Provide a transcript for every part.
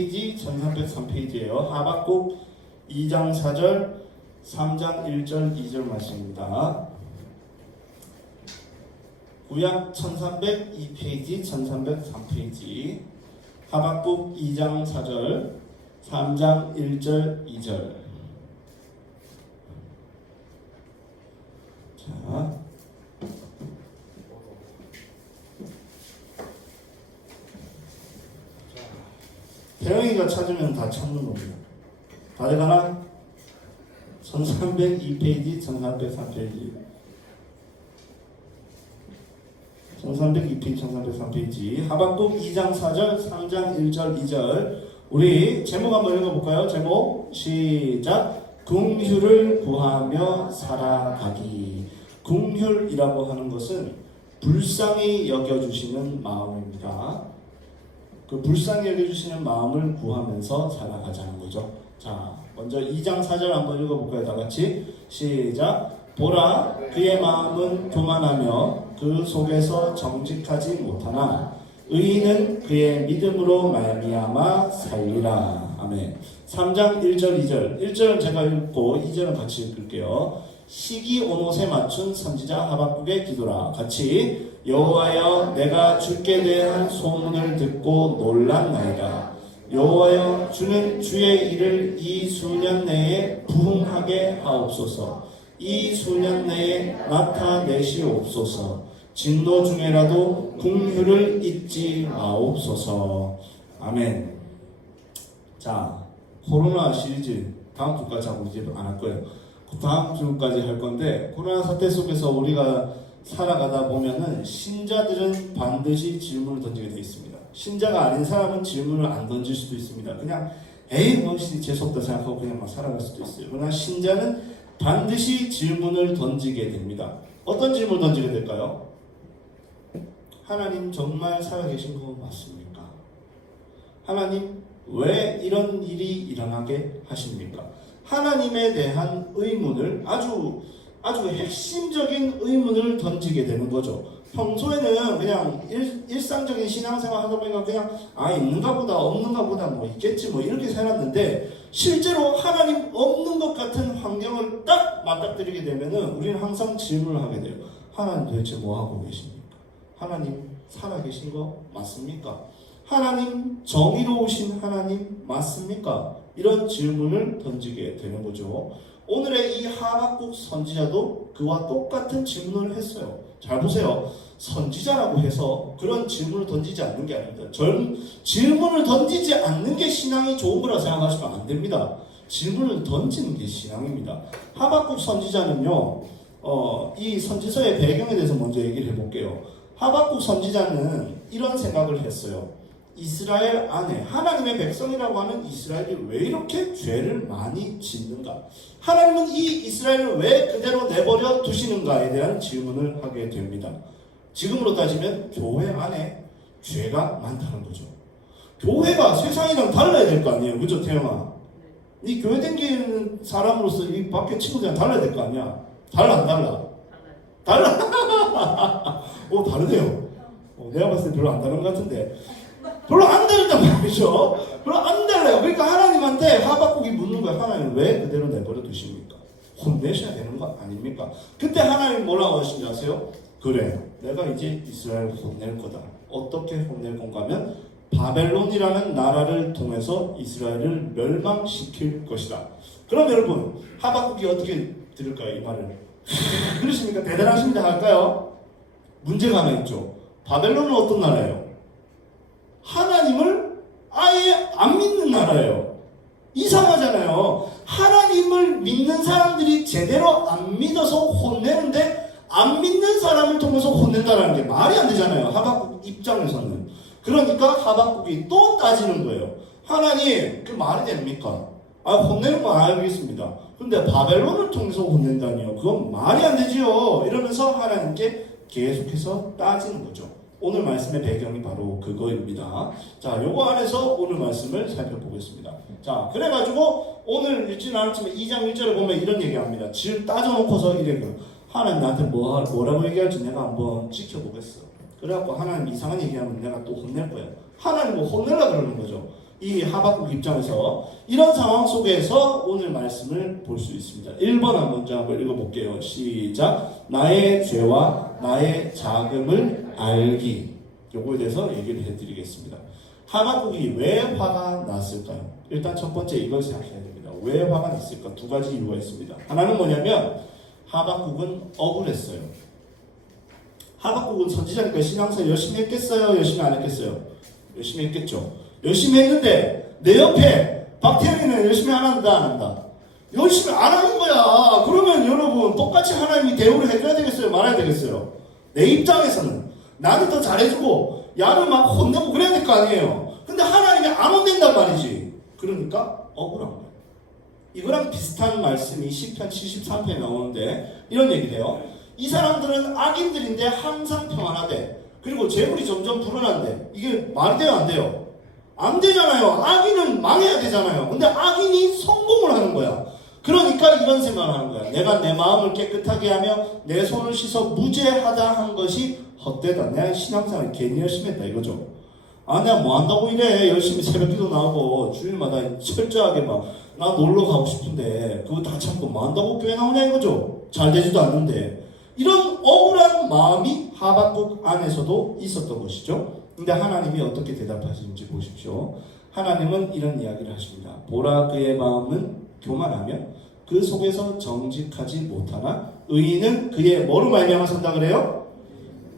페이지 1303페이지예요. 하박국 2장 4절, 3장 1절, 2절 말씀입니다. 구약 1302페이지, 1303페이지, 하박국 2장 4절, 3장 1절, 2절. 자, 태영이가 찾으면 다 찾는 겁니다. 다들 가나? 1302페이지, 1303페이지. 1302페이지, 1303페이지. 하박국 2장 4절, 3장 1절, 2절. 우리 제목 한번 읽어볼까요? 제목 시작. 긍휼을 구하며 살아가기. 긍휼이라고 하는 것은 불쌍히 여겨주시는 마음입니다. 그 불쌍히 여겨주시는 마음을 구하면서 살아가자는 거죠. 자, 먼저 2장 4절 한번 읽어볼까요? 다 같이 시작. 보라, 그의 마음은 교만하며 그 속에서 정직하지 못하나 의인은 그의 믿음으로 말미암아 살리라. 아멘. 3장 1절 2절. 1절은 제가 읽고 2절은 같이 읽을게요. 시기 온 옷에 맞춘 선지자 하박국의 기도라. 같이 여호와여, 내가 주께 대한 소문을 듣고 놀랐나이다. 여호와여, 주는 주의 일을 이 수년 내에 부흥하게 하옵소서. 이 수년 내에 나타내시옵소서. 진노 중에라도 긍휼을 잊지 마옵소서. 아멘. 자, 코로나 시리즈 다음 주까지 하고 이제 안 할 거예요. 다음 주까지 할 건데, 코로나 사태 속에서 우리가 살아가다 보면은 신자들은 반드시 질문을 던지게 되어 있습니다. 신자가 아닌 사람은 질문을 안 던질 수도 있습니다. 그냥 에이 뭐 재수없다 생각하고 그냥 막 살아갈 수도 있어요. 그러나 신자는 반드시 질문을 던지게 됩니다. 어떤 질문을 던지게 될까요? 하나님 정말 살아계신 거 맞습니까? 하나님 왜 이런 일이 일어나게 하십니까? 하나님에 대한 의문을 아주 핵심적인 의문을 던지게 되는 거죠. 평소에는 그냥 일상적인 신앙생활 하다 보니까 그냥 있는가 보다 없는가 보다 뭐 있겠지 뭐 이렇게 살았는데, 실제로 하나님 없는 것 같은 환경을 딱 맞닥뜨리게 되면은 우리는 항상 질문을 하게 돼요. 하나님 도대체 뭐 하고 계십니까? 하나님 살아계신 거 맞습니까? 하나님 정의로우신 하나님 맞습니까? 이런 질문을 던지게 되는 거죠. 오늘의 이 하박국 선지자도 그와 똑같은 질문을 했어요. 잘 보세요. 선지자라고 해서 그런 질문을 던지지 않는 게 아닙니다. 질문을 던지지 않는 게 신앙이 좋은 거라 생각하시면 안 됩니다. 질문을 던지는 게 신앙입니다. 하박국 선지자는요, 이 선지서의 배경에 대해서 먼저 얘기를 해볼게요. 하박국 선지자는 이런 생각을 했어요. 이스라엘 안에 하나님의 백성이라고 하는 이스라엘이 왜 이렇게 죄를 많이 짓는가? 하나님은 이 이스라엘을 왜 그대로 내버려 두시는가에 대한 질문을 하게 됩니다. 지금으로 따지면 교회 안에 죄가 많다는 거죠. 교회가 세상이랑 달라야 될 거 아니에요. 그죠, 태영아? 네 교회 다니는 사람으로서 이 밖에 친구들이랑 달라야 될 거 아니야? 달라 안 달라? 달라? 다르네요. 내가 봤을 때 별로 안 다른 것 같은데. 별로 안 다르단 말이죠. 별로 안 달라요. 그러니까 하나님한테 하박국이 묻는 거야. 하나님 왜 그대로 내버려 두십니까? 혼내셔야 되는 거 아닙니까? 그때 하나님 뭐라고 하시는지 아세요? 그래, 내가 이제 이스라엘을 혼낼 거다. 어떻게 혼낼 건가 하면 바벨론이라는 나라를 통해서 이스라엘을 멸망시킬 것이다. 그럼 여러분, 하박국이 어떻게 들을까요? 이 말을. 그러십니까? 대단하십니다 할까요? 문제가 하나 있죠. 바벨론은 어떤 나라예요? 하나님을 아예 안 믿는 나라예요. 이상하잖아요. 하나님을 믿는 사람들이 제대로 안 믿어서 혼내는데 안 믿는 사람을 통해서 혼낸다는 게 말이 안 되잖아요. 하박국 입장에서는. 그러니까 하박국이 또 따지는 거예요. 하나님, 그 말이 됩니까? 혼내는 건 알겠습니다. 근데 바벨론을 통해서 혼낸다니요? 그건 말이 안 되지요. 이러면서 하나님께 계속해서 따지는 거죠. 오늘 말씀의 배경이 바로 그거입니다. 자, 요거 안에서 오늘 말씀을 살펴보겠습니다. 자, 그래가지고 오늘 읽지는 않았지만 2장 1절에 보면 이런 얘기합니다. 질 따져놓고서 이래요. 하나님 나한테 뭐라고 얘기할지 내가 한번 지켜보겠어. 그래갖고 하나님 이상한 얘기하면 내가 또 혼낼 거야. 하나님 뭐 혼내려고 그러는 거죠. 이 하박국 입장에서 이런 상황 속에서 오늘 말씀을 볼 수 있습니다. 1번 먼저 한번 읽어볼게요. 시작. 나의 죄와 나의 자금을 알기. 요거에 대해서 얘기를 해드리겠습니다. 하박국이 왜 화가 났을까요? 일단 첫 번째 이걸 생각해야 됩니다. 왜 화가 났을까? 두 가지 이유가 있습니다. 하나는 뭐냐면 하박국은 억울했어요. 하박국은 선지자니까 신앙생활 열심히 했겠어요? 열심히 안 했겠어요? 열심히 했겠죠. 열심히 했는데 내 옆에 박태영이는 열심히 안 한다 안 한다? 열심히 안 하는 거야. 그러면 여러분 똑같이 하나님이 대우를 해줘야 되겠어요? 말아야 되겠어요? 내 입장에서는 나는 더 잘해주고 야를 막 혼내고 그래야 될 거 아니에요. 근데 하나님이 안 혼낸단 말이지. 그러니까 억울한 거예요. 이거랑 비슷한 말씀이 시편 73편에 나오는데 이런 얘기를 해요. 이 사람들은 악인들인데 항상 평안하대. 그리고 재물이 점점 불어난대. 이게 말이 돼요 안 돼요? 안 되잖아요. 악인은 망해야 되잖아요. 근데 악인이 성공을 하는 거야. 그러니까 이런 생각을 하는 거야. 내가 내 마음을 깨끗하게 하며 내 손을 씻어 무죄하다 한 것이 헛되다. 내가 신앙생활 괜히 열심히 했다 이거죠. 아 내가 뭐 한다고 이래. 열심히 새벽기도 나오고 주일마다 철저하게 막 나 놀러 가고 싶은데 그거 다 참고 뭐 한다고 교회 나오냐 이거죠. 잘 되지도 않는데. 이런 억울한 마음이 하박국 안에서도 있었던 것이죠. 근데 하나님이 어떻게 대답하시는지 보십시오. 하나님은 이런 이야기를 하십니다. 보라 그의 마음은 교만하며 그 속에서 정직하지 못하나 의인은 그의 뭐로 말미암아 산다 그래요?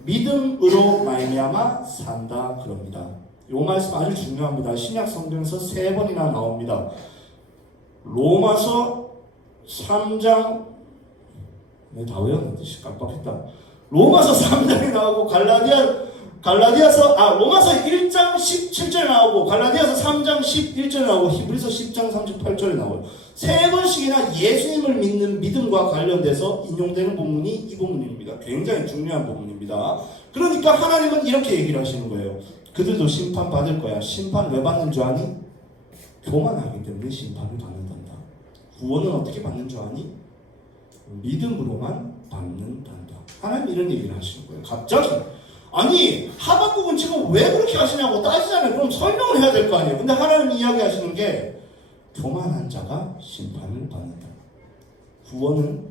믿음으로 말미암아 산다 그럽니다. 이 말씀 아주 중요합니다. 신약 성경에서 3번이나 나옵니다. 로마서 3장 다 외웠는데 깜빡했다. 로마서 3장이 나오고 로마서 1장 17절에 나오고 갈라디아서 3장 11절에 나오고 히브리서 10장 38절에 나와요. 3번씩이나 예수님을 믿는 믿음과 관련돼서 인용되는 본문이 이 본문입니다. 굉장히 중요한 본문입니다. 그러니까 하나님은 이렇게 얘기를 하시는 거예요. 그들도 심판받을 거야. 심판 왜 받는 줄 아니? 교만하기 때문에 심판을 받는단다. 구원은 어떻게 받는 줄 아니? 믿음으로만 받는단다. 하나님 이런 얘기를 하시는 거예요. 갑자기 아니 하박국은 지금 왜 그렇게 하시냐고 따지잖아요. 그럼 설명을 해야 될 거 아니에요. 근데 하나님이 이야기하시는 게 교만한 자가 심판을 받는다. 구원은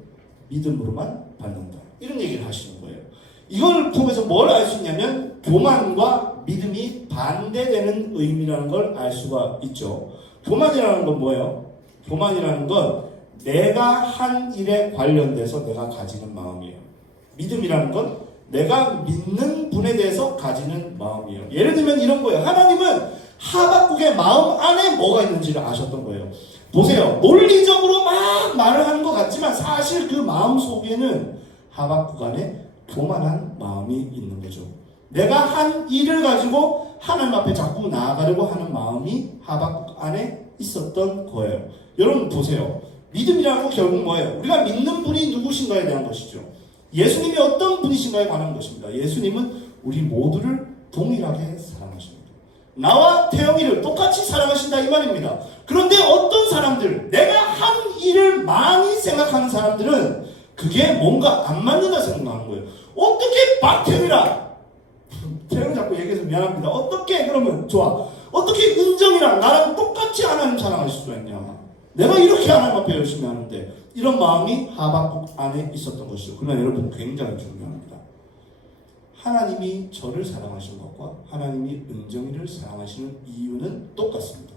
믿음으로만 받는다. 이런 얘기를 하시는 거예요. 이걸 통해서 뭘 알 수 있냐면 교만과 믿음이 반대되는 의미라는 걸 알 수가 있죠. 교만이라는 건 뭐예요? 교만이라는 건 내가 한 일에 관련돼서 내가 가지는 마음이에요. 믿음이라는 건 내가 믿는 분에 대해서 가지는 마음이에요. 예를 들면 이런 거예요. 하나님은 하박국의 마음 안에 뭐가 있는지를 아셨던 거예요. 보세요. 논리적으로 막 말을 하는 것 같지만 사실 그 마음 속에는 하박국 안에 교만한 마음이 있는 거죠. 내가 한 일을 가지고 하나님 앞에 자꾸 나아가려고 하는 마음이 하박국 안에 있었던 거예요. 여러분 보세요. 믿음이라는 건 결국 뭐예요? 우리가 믿는 분이 누구신가에 대한 것이죠. 예수님이 어떤 분이신가에 관한 것입니다. 예수님은 우리 모두를 동일하게 사랑하십니다. 나와 태영이를 똑같이 사랑하신다 이 말입니다. 그런데 어떤 사람들, 내가 한 일을 많이 생각하는 사람들은 그게 뭔가 안 맞는다 생각하는 거예요. 어떻게 박태영이랑 태영이 자꾸 얘기해서 미안합니다. 어떻게 그러면 좋아. 어떻게 은정이랑 나랑 똑같이 하나님 사랑하실 수가 있냐. 내가 이렇게 하나님 앞에 열심히 하는데 이런 마음이 하박국 안에 있었던 것이죠. 그러나 여러분 굉장히 중요합니다. 하나님이 저를 사랑하신 것과 하나님이 은정이를 사랑하시는 이유는 똑같습니다.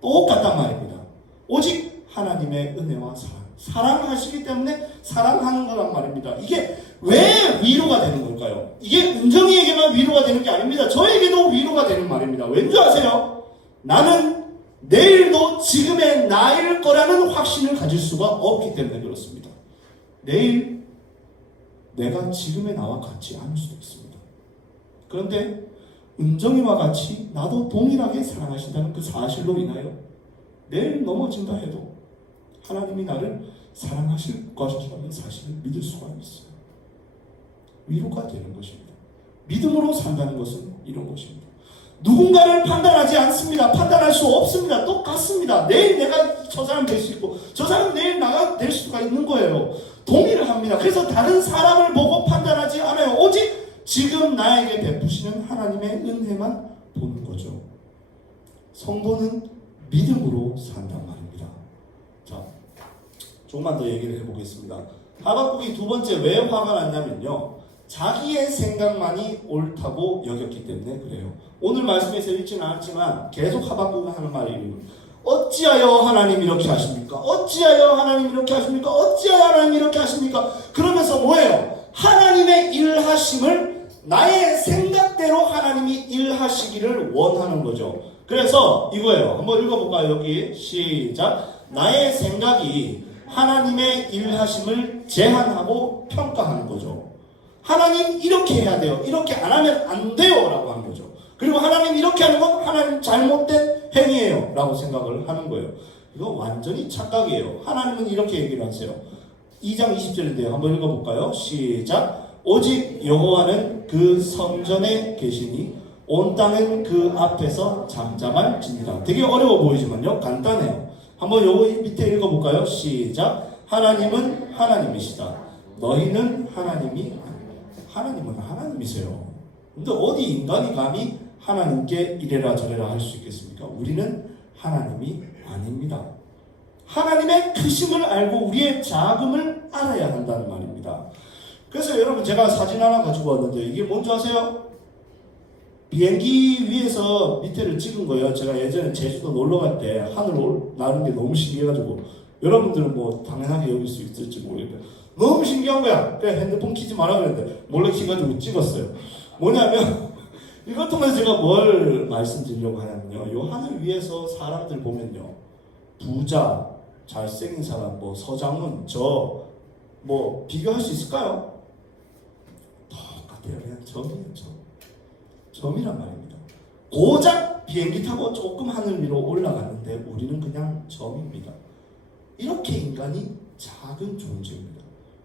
똑같단 말입니다. 오직 하나님의 은혜와 사랑하시기 때문에 사랑하는 거란 말입니다. 이게 왜 위로가 되는 걸까요? 이게 은정이에게만 위로가 되는 게 아닙니다. 저에게도 위로가 되는 말입니다. 왠지 아세요? 나는 내일도 지금의 나일 거라는 확신을 가질 수가 없기 때문에 그렇습니다. 내일 내가 지금의 나와 같지 않을 수도 있습니다. 그런데 은정이와 같이 나도 동일하게 사랑하신다는 그 사실로 인하여 내일 넘어진다 해도 하나님이 나를 사랑하실 것이라는 사실을 믿을 수가 있어요. 위로가 되는 것입니다. 믿음으로 산다는 것은 이런 것입니다. 누군가를 판단하지 않습니다. 판단할 수 없습니다. 똑같습니다. 내일 내가 저 사람 될 수 있고 저 사람 내일 나가 될 수가 있는 거예요. 동의를 합니다. 그래서 다른 사람을 보고 판단하지 않아요. 오직 지금 나에게 베푸시는 하나님의 은혜만 보는 거죠. 성도는 믿음으로 산단 말입니다. 자, 조금만 더 얘기를 해보겠습니다. 하박국이 두 번째 왜 화가 났냐면요, 자기의 생각만이 옳다고 여겼기 때문에 그래요. 오늘 말씀에서 읽지는 않았지만 계속 하박국이 하는 말이 어찌하여 하나님 이렇게 하십니까? 어찌하여 하나님 이렇게 하십니까? 어찌하여 하나님 이렇게 하십니까? 그러면서 뭐예요? 하나님의 일하심을 나의 생각대로 하나님이 일하시기를 원하는 거죠. 그래서 이거예요. 한번 읽어볼까요? 여기 시작. 나의 생각이 하나님의 일하심을 제한하고 평가하는 거죠. 하나님 이렇게 해야 돼요. 이렇게 안 하면 안 돼요. 라고 하는 거죠. 그리고 하나님 이렇게 하는 건 하나님 잘못된 행위예요. 라고 생각을 하는 거예요. 이거 완전히 착각이에요. 하나님은 이렇게 얘기를 하세요. 2장 20절인데요. 한번 읽어볼까요? 시작. 오직 여호와는 그 성전에 계시니 온 땅은 그 앞에서 잠잠할지니라. 되게 어려워 보이지만요, 간단해요. 한번 요거 밑에 읽어볼까요? 시작. 하나님은 하나님이시다. 너희는 하나님이 하나님은 하나님이세요. 근데 어디 인간이 감히 하나님께 이래라 저래라 할 수 있겠습니까? 우리는 하나님이 아닙니다. 하나님의 크심을 알고 우리의 작음을 알아야 한다는 말입니다. 그래서 여러분, 제가 사진 하나 가지고 왔는데 이게 뭔지 아세요? 비행기 위에서 밑에를 찍은 거예요. 제가 예전에 제주도 놀러 갈 때 하늘 나는 게 너무 신기해가지고, 여러분들은 뭐 당연하게 여길 수 있을지 모르겠는데 너무 신기한 거야. 그냥 핸드폰 키지 마라 그랬는데 몰래 키가지고 찍었어요. 뭐냐면 이것 통해서 제가 뭘 말씀드리려고 하냐면요, 요 하늘 위에서 사람들 보면요, 부자, 잘생긴 사람, 뭐 서장훈, 저 뭐 비교할 수 있을까요? 똑같아요. 그냥 점이에요. 점이란 말입니다. 고작 비행기 타고 조금 하늘 위로 올라갔는데 우리는 그냥 점입니다. 이렇게 인간이 작은 존재입니다.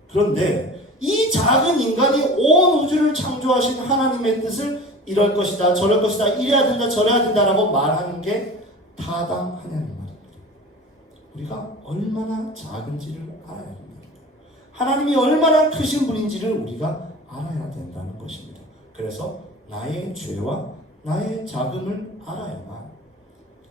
그런데 이 작은 인간이 온 우주를 창조하신 하나님의 뜻을 이럴 것이다, 저럴 것이다, 이래야 된다, 저래야 된다라고 말하는 게 타당하냐는 말입니다. 우리가 얼마나 작은지를 알아야 합니다. 하나님이 얼마나 크신 분인지를 우리가 알아야 된다는 것입니다. 그래서 나의 죄와 나의 작음을 알아야만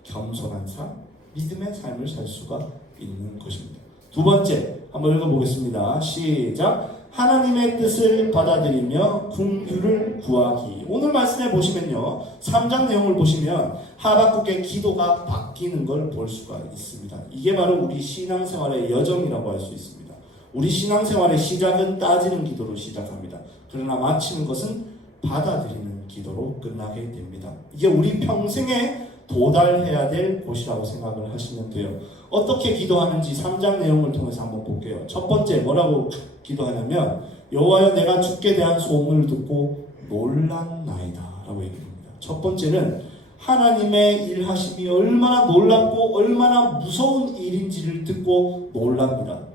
겸손한 삶, 믿음의 삶을 살 수가 있는 것입니다. 두 번째, 한번 읽어보겠습니다. 시작. 하나님의 뜻을 받아들이며 긍휼을 구하기. 오늘 말씀에 보시면요, 3장 내용을 보시면 하박국의 기도가 바뀌는 걸 볼 수가 있습니다. 이게 바로 우리 신앙생활의 여정이라고 할 수 있습니다. 우리 신앙생활의 시작은 따지는 기도로 시작합니다. 그러나 마치는 것은 받아들이는 기도로 끝나게 됩니다. 이게 우리 평생에 도달해야 될 곳이라고 생각을 하시면 돼요. 어떻게 기도하는지 3장 내용을 통해서 한번 볼게요. 첫 번째, 뭐라고 기도하냐면 여호와여, 내가 주께 대한 소문을 듣고 놀랐나이다 라고 얘기합니다. 첫 번째는 하나님의 일하심이 얼마나 놀랍고 얼마나 무서운 일인지를 듣고 놀랍니다.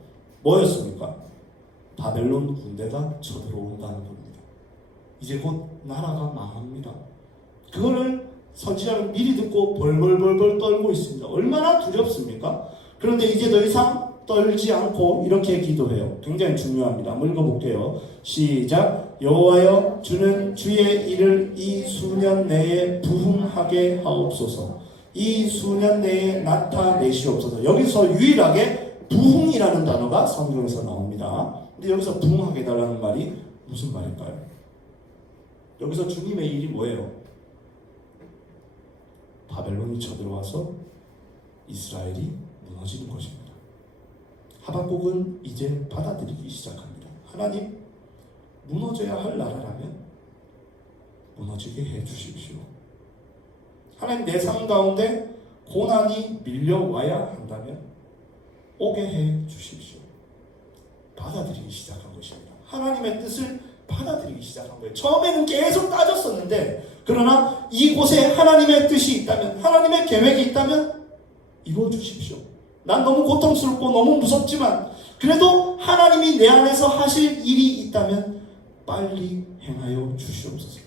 뭐였습니까? 바벨론 군대가 쳐들어온다는 겁니다. 이제 곧 나라가 망합니다. 그거를 선지자는 미리 듣고 벌벌벌벌 떨고 있습니다. 얼마나 두렵습니까? 그런데 이제 더 이상 떨지 않고 이렇게 기도해요. 굉장히 중요합니다. 한번 읽어볼게요. 시작. 여호와여, 주는 주의 일을 이 수년 내에 부흥하게 하옵소서. 이 수년 내에 나타내시옵소서. 여기서 유일하게 부흥이라는 단어가 성경에서 나옵니다. 근데 여기서 부흥하게 해달라는 말이 무슨 말일까요? 여기서 주님의 일이 뭐예요? 바벨론이 쳐들어와서 이스라엘이 무너지는 것입니다. 하박국은 이제 받아들이기 시작합니다. 하나님, 무너져야 할 나라라면 무너지게 해주십시오. 하나님, 내 삶 가운데 고난이 밀려와야 한다면 오게 해주십시오. 받아들이기 시작한 것입니다. 하나님의 뜻을 받아들이기 시작한 거예요. 처음에는 계속 따졌었는데, 그러나 이곳에 하나님의 뜻이 있다면, 하나님의 계획이 있다면 이루어 주십시오. 난 너무 고통스럽고 너무 무섭지만 그래도 하나님이 내 안에서 하실 일이 있다면 빨리 행하여 주시옵소서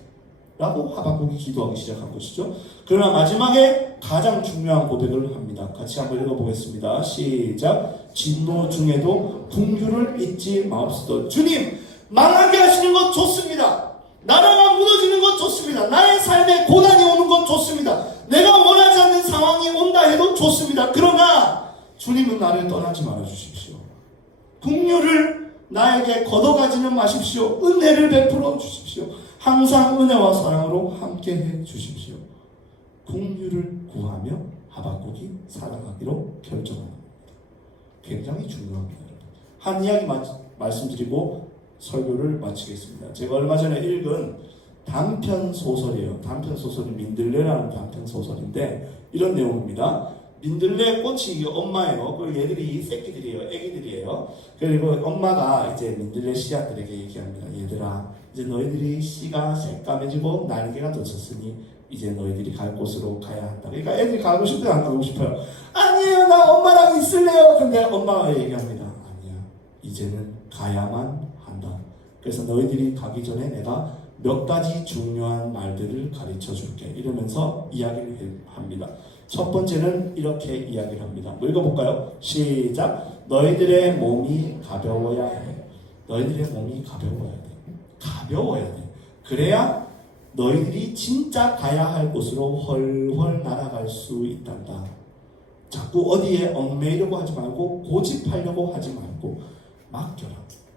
라고 하박국이 기도하기 시작한 것이죠. 그러나 마지막에 가장 중요한 고백을 합니다. 같이 한번 읽어보겠습니다. 시작. 진노 중에도 긍휼을 잊지 마옵소서. 주님, 망하게 하시는 것 좋습니다. 나라가 무너지는 것 좋습니다. 나의 삶에 고난이 오는 것 좋습니다. 내가 원하지 떠나지 않는 상황이 온다 해도 좋습니다. 그러나 주님은 나를 떠나지 말아 주십시오. 긍휼을 나에게 걷어가지는 마십시오. 은혜를 베풀어 주십시오. 항상 은혜와 사랑으로 함께해 주십시오. 긍휼을 구하며 하박국이 살아가기로 결정합니다. 굉장히 중요합니다. 한 이야기 말씀드리고 설교를 마치겠습니다. 제가 얼마 전에 읽은 단편 소설이에요. 단편 소설이 민들레라는 단편 소설인데 이런 내용입니다. 민들레 꽃이 엄마예요. 그리고 얘들이 새끼들이에요. 애기들이에요. 그리고 엄마가 이제 민들레 씨앗들에게 얘기합니다. 얘들아, 이제 너희들이 씨가 새까매지고 날개가 돋쳤으니 이제 너희들이 갈 곳으로 가야 한다. 그러니까 애들이 가고 싶어요, 안 가고 싶어요? 아니에요, 나 엄마랑 있을래요. 근데 엄마가 얘기합니다. 아니야, 이제는 가야만 한다. 그래서 너희들이 가기 전에 내가 몇 가지 중요한 말들을 가르쳐 줄게. 이러면서 이야기를 합니다. 첫 번째는 이렇게 이야기를 합니다. 뭐 읽어볼까요? 시작. 너희들의 몸이 가벼워야 해. 너희들의 몸이 가벼워야 돼. 가벼워야 돼. 그래야 너희들이 진짜 가야 할 곳으로 훨훨 날아갈 수 있단다. 자꾸 어디에 얽매이려고 하지 말고 고집하려고 하지 말고 맡겨라.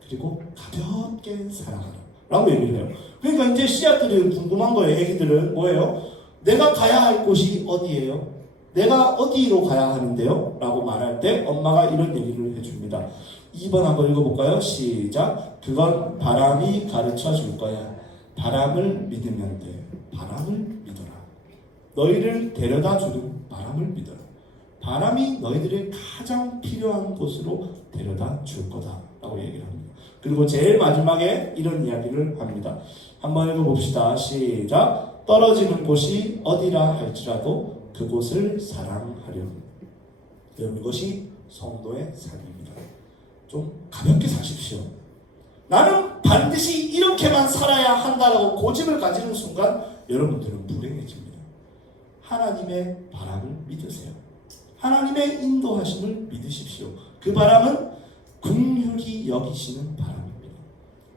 그리고 가볍게 살아가라. 라고 얘기를 해요. 그러니까 이제 씨앗들이 궁금한 거예요. 애기들은 뭐예요? 내가 가야 할 곳이 어디예요? 내가 어디로 가야 하는데요? 라고 말할 때 엄마가 이런 얘기를 해줍니다. 2번 한번 읽어볼까요? 시작. 그건 바람이 가르쳐 줄 거야. 바람을 믿으면 돼. 바람을 믿어라. 너희를 데려다 주는 바람을 믿어라. 바람이 너희들의 가장 필요한 곳으로 데려다 줄 거다. 라고 얘기를 합니다. 그리고 제일 마지막에 이런 이야기를 합니다. 한번 읽어봅시다. 시작. 떨어지는 곳이 어디라 할지라도 그곳을 사랑하렴. 이것이 성도의 삶입니다. 좀 가볍게 사십시오. 나는 반드시 이렇게만 살아야 한다라고 고집을 가지는 순간 여러분들은 불행해집니다. 하나님의 바람을 믿으세요. 하나님의 인도하심을 믿으십시오. 그 바람은 긍휼히 여기시는 바람입니다.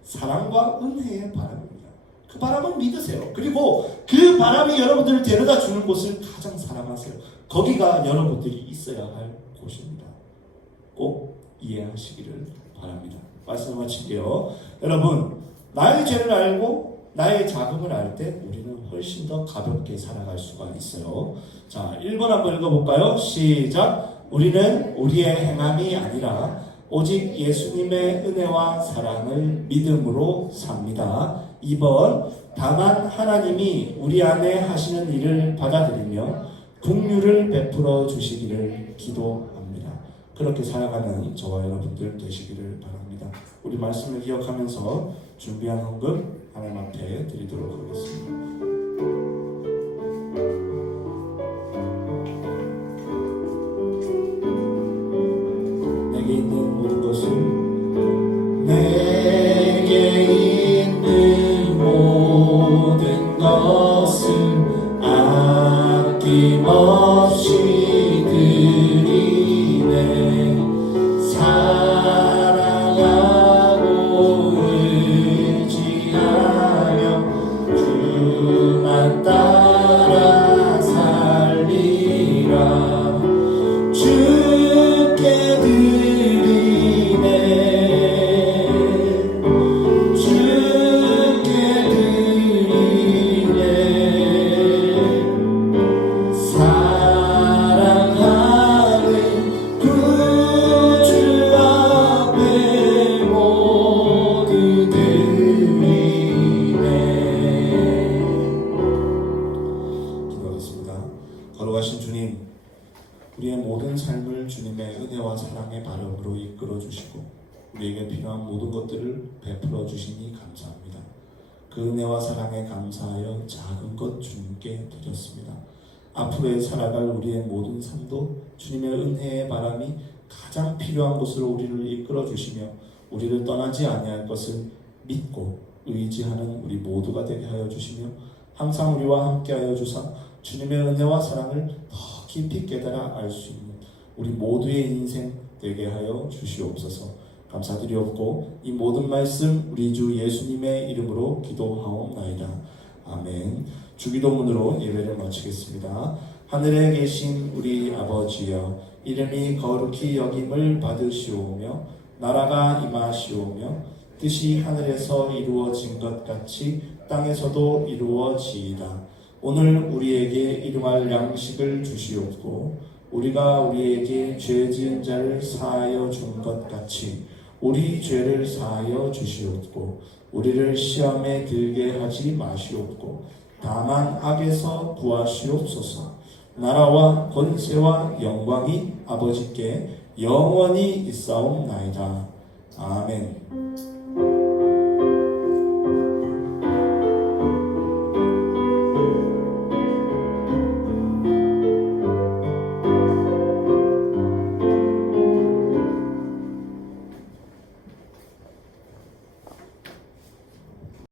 사랑과 은혜의 바람입니다. 그 바람을 믿으세요. 그리고 그 바람이 여러분들을 데려다 주는 곳을 가장 사랑하세요. 거기가 여러분들이 있어야 할 곳입니다. 꼭 이해하시기를 바랍니다. 말씀을 마칠게요. 여러분, 나의 죄를 알고 나의 자금을 알 때 우리는 훨씬 더 가볍게 살아갈 수가 있어요. 자, 1번 한번 읽어볼까요? 시작. 우리는 우리의 행함이 아니라 오직 예수님의 은혜와 사랑을 믿음으로 삽니다. 2번, 다만 하나님이 우리 안에 하시는 일을 받아들이며 긍휼을 베풀어 주시기를 기도합니다. 그렇게 살아가는 저와 여러분들 되시기를 바랍니다. 우리 말씀을 기억하면서 준비한 헌금 하나님 앞에 드리도록 하겠습니다. 내게 있는 모든 것을 내게 있는 모든 것을 아낌없이 드리네. 사랑하고 의지하며 주만 따라 살리라. 주께 드리네. 주께 드리네. 사랑하는 구주 앞에 모두 드리네. 기도하겠습니다. 걸어가신 주님, 우리의 모든 삶을 주님의 은혜와 사랑의 바람으로 이끌어 주시고 우리에게 필요한 모든 것들을 베풀어 주시니 감사합니다. 그 은혜와 사랑에 감사하여 작은 것 주님께 드렸습니다. 앞으로의 살아갈 우리의 모든 삶도 주님의 은혜의 바람이 가장 필요한 곳으로 우리를 이끌어 주시며 우리를 떠나지 아니할 것을 믿고 의지하는 우리 모두가 되게 하여 주시며 항상 우리와 함께하여 주사 주님의 은혜와 사랑을 더 깊이 깨달아 알 수 있는 우리 모두의 인생 되게 하여 주시옵소서. 감사드리옵고 이 모든 말씀 우리 주 예수님의 이름으로 기도하옵나이다. 아멘. 주기도문으로 예배를 마치겠습니다. 하늘에 계신 우리 아버지여, 이름이 거룩히 여김을 받으시오며 나라가 임하시오며 뜻이 하늘에서 이루어진 것 같이 땅에서도 이루어지이다. 오늘 우리에게 일용할 양식을 주시옵고 우리가 우리에게 죄 지은 자를 사하여 준 것 같이 우리 죄를 사하여 주시옵고 우리를 시험에 들게 하지 마시옵고 다만 악에서 구하시옵소서. 나라와 권세와 영광이 아버지께 영원히 있사옵나이다. 아멘.